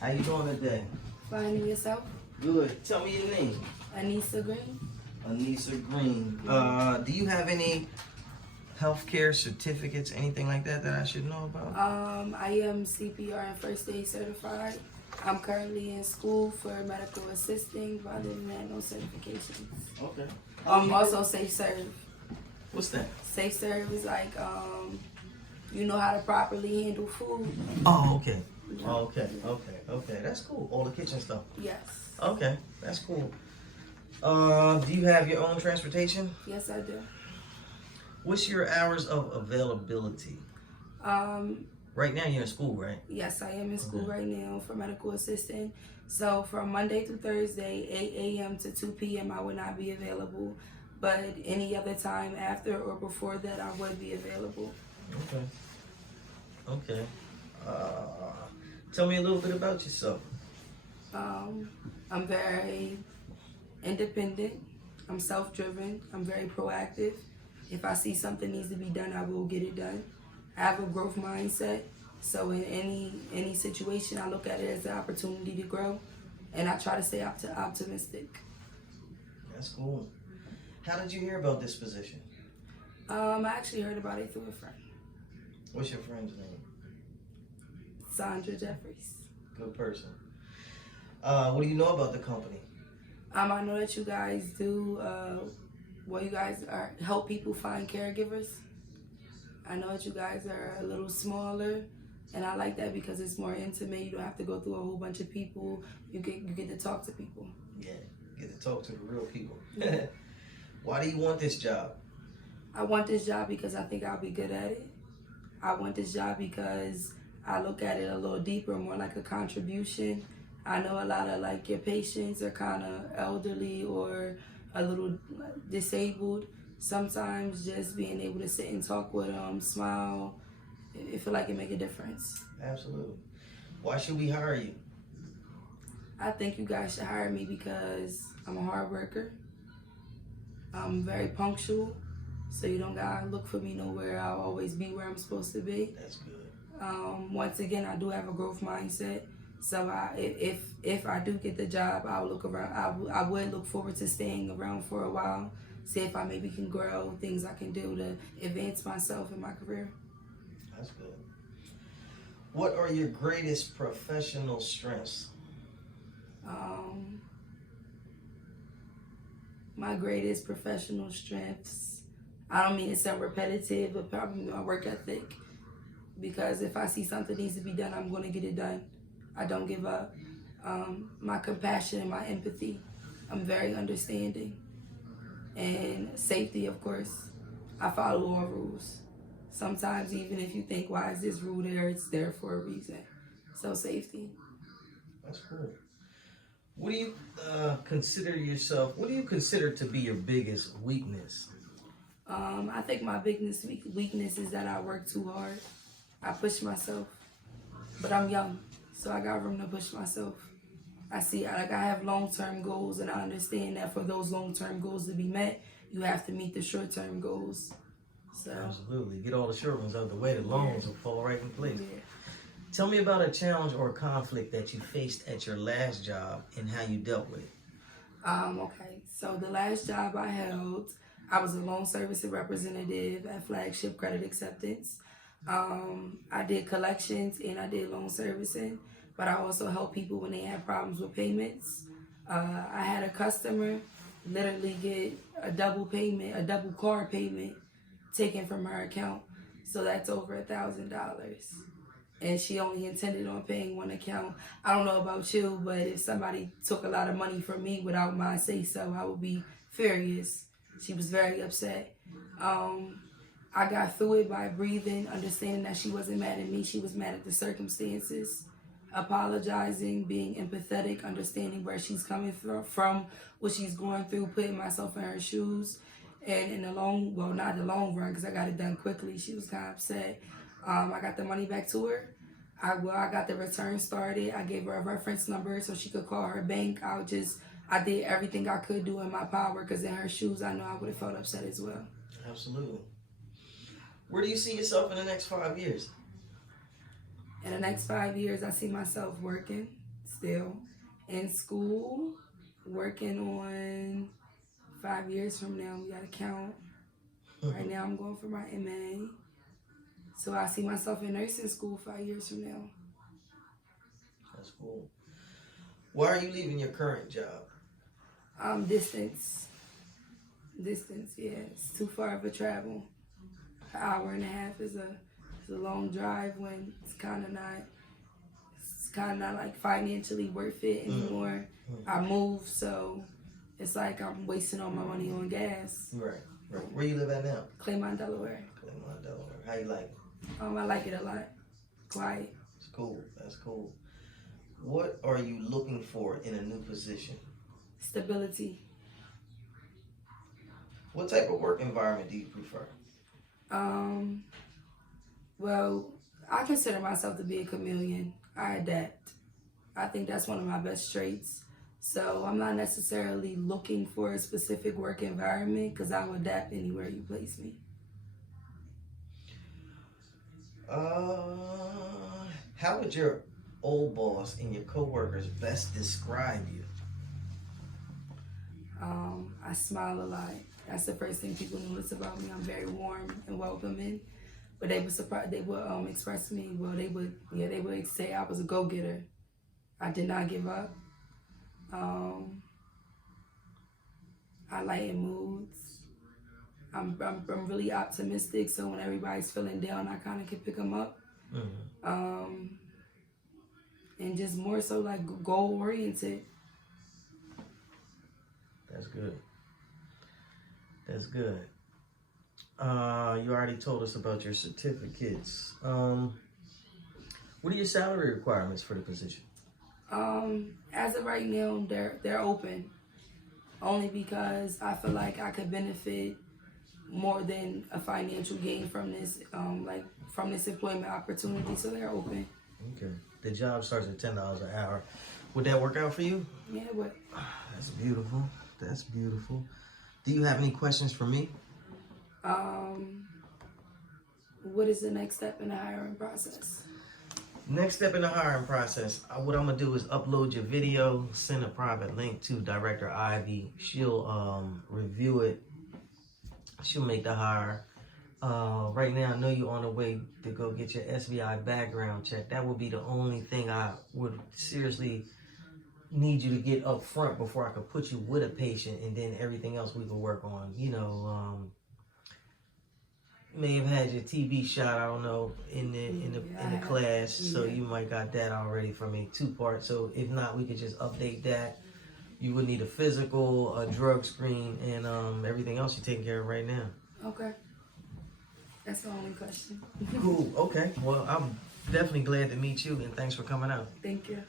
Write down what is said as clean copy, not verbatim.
How you doing today? Finding yourself? Good. Tell me your name. Anisah Greene. Anisah Greene. Do you have any healthcare certificates, anything like that I should know about? I am CPR and first aid certified. I'm currently in school for medical assisting, but other than that, no certifications. Okay. Also Safe Serve. What's that? Safe Serve is like, you know how to properly handle food. Oh, okay. Okay. That's cool. All the kitchen stuff. Yes. Okay, that's cool. Do you have your own transportation? Yes, I do. What's your hours of availability? Right now you're in school, right? Yes, I am in school right now for medical assistant. So from Monday through Thursday, 8 a.m. to 2 p.m. I would not be available. But any other time after or before that, I would be available. Okay. Tell me a little bit about yourself. I'm very independent. I'm self-driven. I'm very proactive. If I see something needs to be done, I will get it done. I have a growth mindset. So in any situation, I look at it as an opportunity to grow, and I try to stay optimistic. That's cool. How did you hear about this position? I actually heard about it through a friend. What's your friend's name? Sandra Jeffries. Good person. What do you know about the company? I know that you guys do, you guys help people find caregivers. I know that you guys are a little smaller, and I like that because it's more intimate. You don't have to go through a whole bunch of people. You get to talk to people. Yeah, get to talk to the real people. Why do you want this job? I want this job because I think I'll be good at it. I want this job because I look at it a little deeper, more like a contribution. I know a lot of like your patients are kind of elderly or a little disabled. Sometimes just being able to sit and talk with them, smile, I feel like it make a difference. Absolutely. Why should we hire you? I think you guys should hire me because I'm a hard worker. I'm very punctual, so you don't gotta look for me nowhere. I'll always be where I'm supposed to be. That's good. Once again, I do have a growth mindset. So if I do get the job, I'll look around. I would look forward to staying around for a while, see if I maybe can grow, things I can do to advance myself in my career. That's good. What are your greatest professional strengths? My greatest professional strengths, I don't mean to sound repetitive, but probably my work ethic. Because if I see something needs to be done, I'm going to get it done. I don't give up. My compassion and my empathy. I'm very understanding. And safety, of course. I follow all rules. Sometimes even if you think, why is this rule there? It's there for a reason. So safety. That's cool. What do you consider to be your biggest weakness? I think my biggest weakness is that I work too hard. I push myself, but I'm young, so I got room to push myself. I have long-term goals, and I understand that for those long-term goals to be met, you have to meet the short-term goals. So absolutely, get all the short ones out of the way. The long ones will fall right in place. Yeah. Tell me about a challenge or a conflict that you faced at your last job and how you dealt with it. Okay, so the last job I held, I was a loan servicing representative at Flagship Credit Acceptance. I did collections and I did loan servicing, but I also helped people when they had problems with payments. I had a customer literally get a double car payment taken from her account. So that's over $1,000. And she only intended on paying one account. I don't know about you, but if somebody took a lot of money from me without my say so, I would be furious. She was very upset. I got through it by breathing, understanding that she wasn't mad at me, she was mad at the circumstances, apologizing, being empathetic, understanding where she's coming from, what she's going through, putting myself in her shoes. And in the not the long run, because I got it done quickly, she was kind of upset. I got the money back to her. I got the return started. I gave her a reference number so she could call her bank. I did everything I could do in my power, because in her shoes, I know I would have felt upset as well. Absolutely. Where do you see yourself in the next 5 years? In the next 5 years, I see myself working. still. In school, working on 5 years from now, we gotta count. Right now I'm going for my MA. So I see myself in nursing school 5 years from now. That's cool. Why are you leaving your current job? Distance. Distance, yeah. It's too far of a travel. An hour and a half is a long drive when it's kind of not like financially worth it anymore. I moved, so it's like I'm wasting all my money on gas. Right. Where you live at now? Claymont, Delaware. Claymont, Delaware. How you like it? I like it a lot. Quiet. It's cool. That's cool. What are you looking for in a new position? Stability. What type of work environment do you prefer? Well, I consider myself to be a chameleon. I adapt. I think that's one of my best traits. So I'm not necessarily looking for a specific work environment because I will adapt anywhere you place me. How would your old boss and your coworkers best describe you? I smile a lot. That's the first thing people notice about me. I'm very warm and welcoming. But they would surprise. They would express me. Well, they would say I was a go-getter. I did not give up. I lighten moods. I'm really optimistic. So when everybody's feeling down, I kind of can pick them up. And just more so like goal-oriented. That's good. That's good. You already told us about your certificates. What are your salary requirements for the position? As of right now, they're open. Only because I feel like I could benefit more than a financial gain from this, from this employment opportunity. So they're open. Okay. The job starts at $10 an hour. Would that work out for you? Yeah, it would. That's beautiful. That's beautiful. Do you have any questions for me? What is the next step in the hiring process? Next step in the hiring process, what I'm gonna do is upload your video, send a private link to Director Ivy. She'll review it. She'll make the hire. Right now, I know you're on the way to go get your SBI background check. That would be the only thing I would seriously need you to get up front before I could put you with a patient, and then everything else we could work on. You know, may have had your TB shot, I don't know, in the class, so you might got that already from a 2-part. So if not, we could just update that. You would need a physical, a drug screen, and everything else you're taking care of right now. Okay. That's the only question. Cool. Okay. Well, I'm definitely glad to meet you, and thanks for coming out. Thank you.